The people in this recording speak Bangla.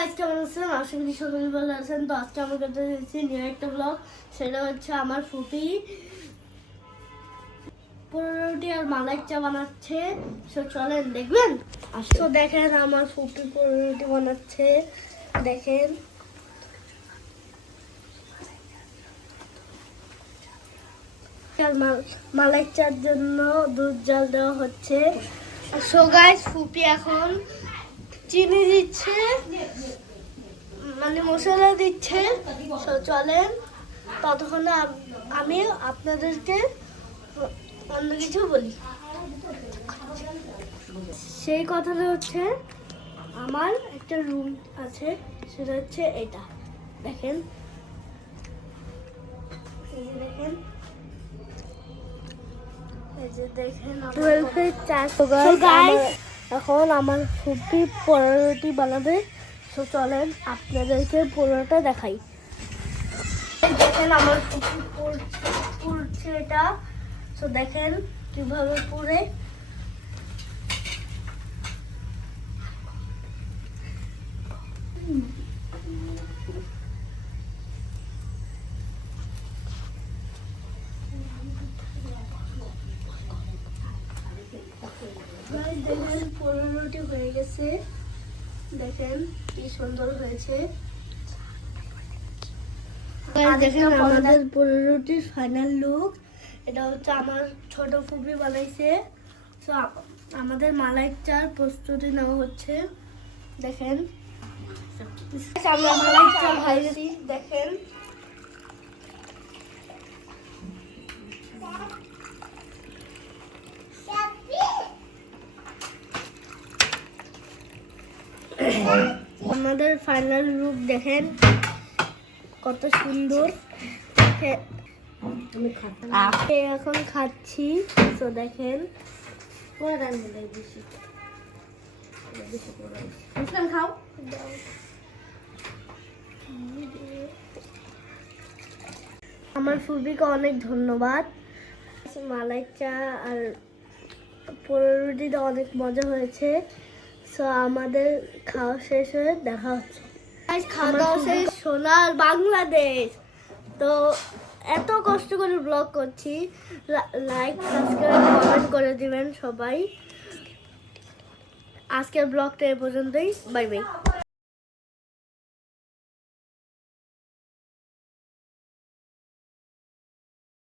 গাইস, কেমন আছেন? আশা করি সকলে ভালো আছেন। তো আজকে আমার কাছে এসেছি নিউ একটা ব্লগ। সেটা হচ্ছে আমার ফুপি পুরোটি আর মালাই চা বানাচ্ছে। সো চলেন দেখবেন। তো দেখেন আমার ফুপি পুরোটি বানাচ্ছে। দেখেন মালাই চার জন্য দুধ জাল দেওয়া হচ্ছে। সো গাইস, ফুপি এখন চিনি দিচ্ছে, মানে মশলা দিচ্ছে। তো চলেন, ততক্ষণে আমি আপনাদেরকে অন্য কিছু বলি। সেই কথাটা হচ্ছে আমার একটা রুম আছে, সেটা হচ্ছে এটা। দেখেন, এই যে দেখেন, এই যে দেখেন 12-এর চা। এখন আমার ফুপি পরোটি বানাবে। তো চলেন আপনাদেরকে পুরোটা দেখাই। দেখেন আমার ফুপি পুড়ছে এটা। তো দেখেন কিভাবে পুড়ে। দেখেন পরোটি হয়ে গেছে। দেখেন কি সুন্দর হয়েছে। দেখেন আমাদের পরোটির ফাইনাল লুক। এটা হচ্ছে আমার ছোট ফুপি বানাইছে। তো আমাদের মালাই চার প্রস্তুতি নেওয়া হচ্ছে। দেখেন আমরা মালাই চা খাইছি। দেখেন আমাদের ফাইনাল লুক দেখেন কত সুন্দর। এখন খাচ্ছি। তো দেখেন খাও। আমার ফুপিকে অনেক ধন্যবাদ। মালাই চা আর পরোটিটা অনেক মজা হয়েছে। সো আমাদের খাওয়া শেষ হয়ে দেখা হচ্ছে। খাওয়া দাওয়া শেষ, সোনার বাংলাদেশ। তো এত কষ্ট করে ব্লগ করছি, লাইক সাবস্ক্রাইব কমেন্ট করে দিবেন সবাই। আজকের ব্লগটা এ পর্যন্তই। Bye bye.